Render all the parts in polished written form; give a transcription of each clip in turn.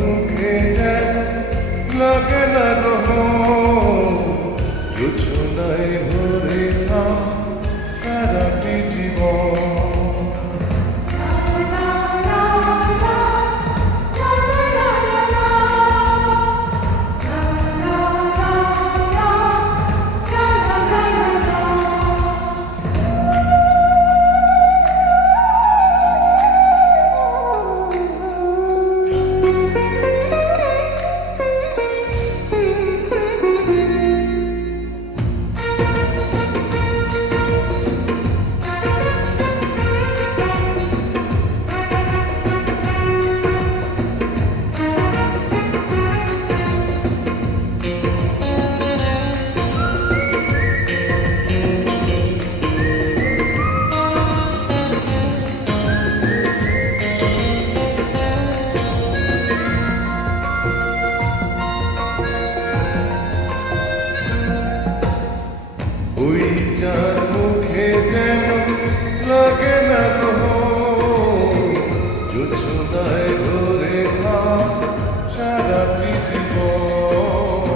মুখে যেন লাগে না গ্রহ জোছনায় ভরে থাম সারাটি জীবন। ওই যার মুখে যেন লাগে না গ্রহ জোছনায় ভরে থাম সারাটি জীবন।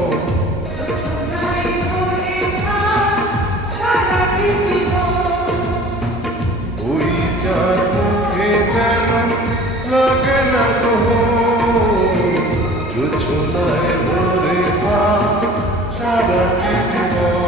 ওই যার মুখে যেন লাগে না গ্রহ জোছনায় ভরে থাম সারাটি জীবন।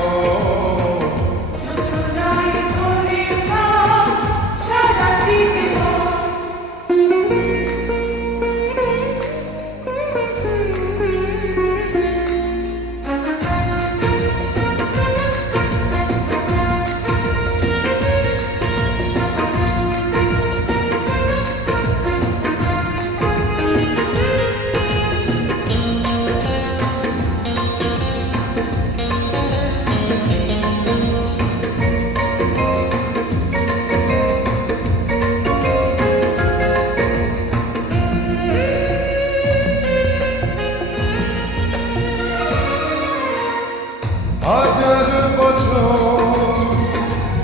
হাজার বছর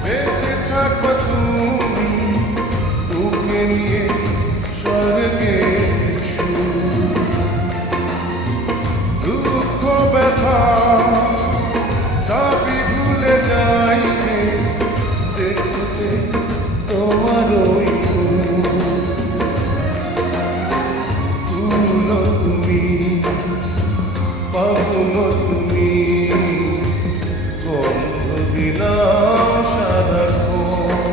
বেঁচে থাকো তুমি বুকে নিয়ে স্বর্গে দুঃখ ব্যথা সবই ভুলে যাই যে দেখতে তোমার ওই ফুল তুমি পাবন তুমি গন্ধ দিলাম সারাক্ষণ।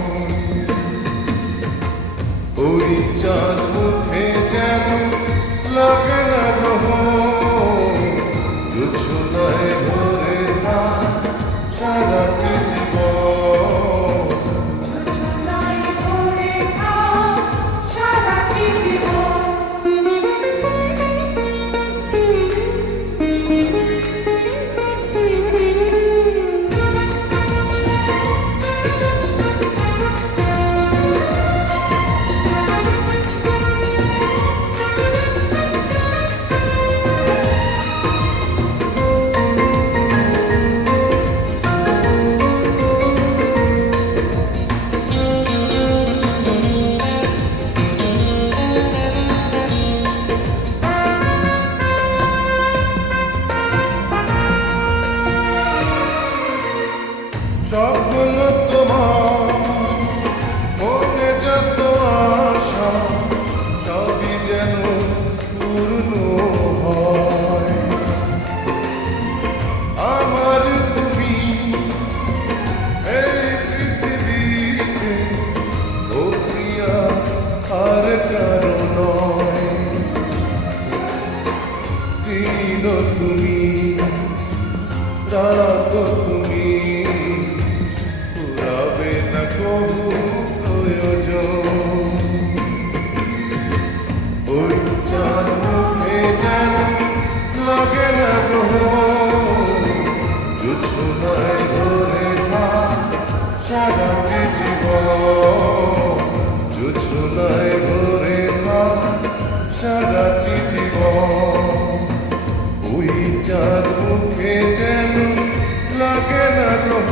ওই চাঁদ মুখে যেন লাগে না গ্রহ জোছনায় ভরে থাম সারাটি জীবন। স্বপ্ন তোমার মনে যত আশা সবই যেন পূর্ণ হয়। আমার তুমি এই পৃথিবীতে ও প্রিয়া আর কারো নয়। দিন তুমি রাত তুমি পুরাবে না কবু প্রয়োজন। ওই চাঁদ মুখে যেন লাগে না গ্রহ জোছনায় ভরে থাম সারাটি জীবন। জোছনায় ভরে থাম সারাটি জীবন। ওই চাঁদ মুখে যেন লাগে না গ্রহ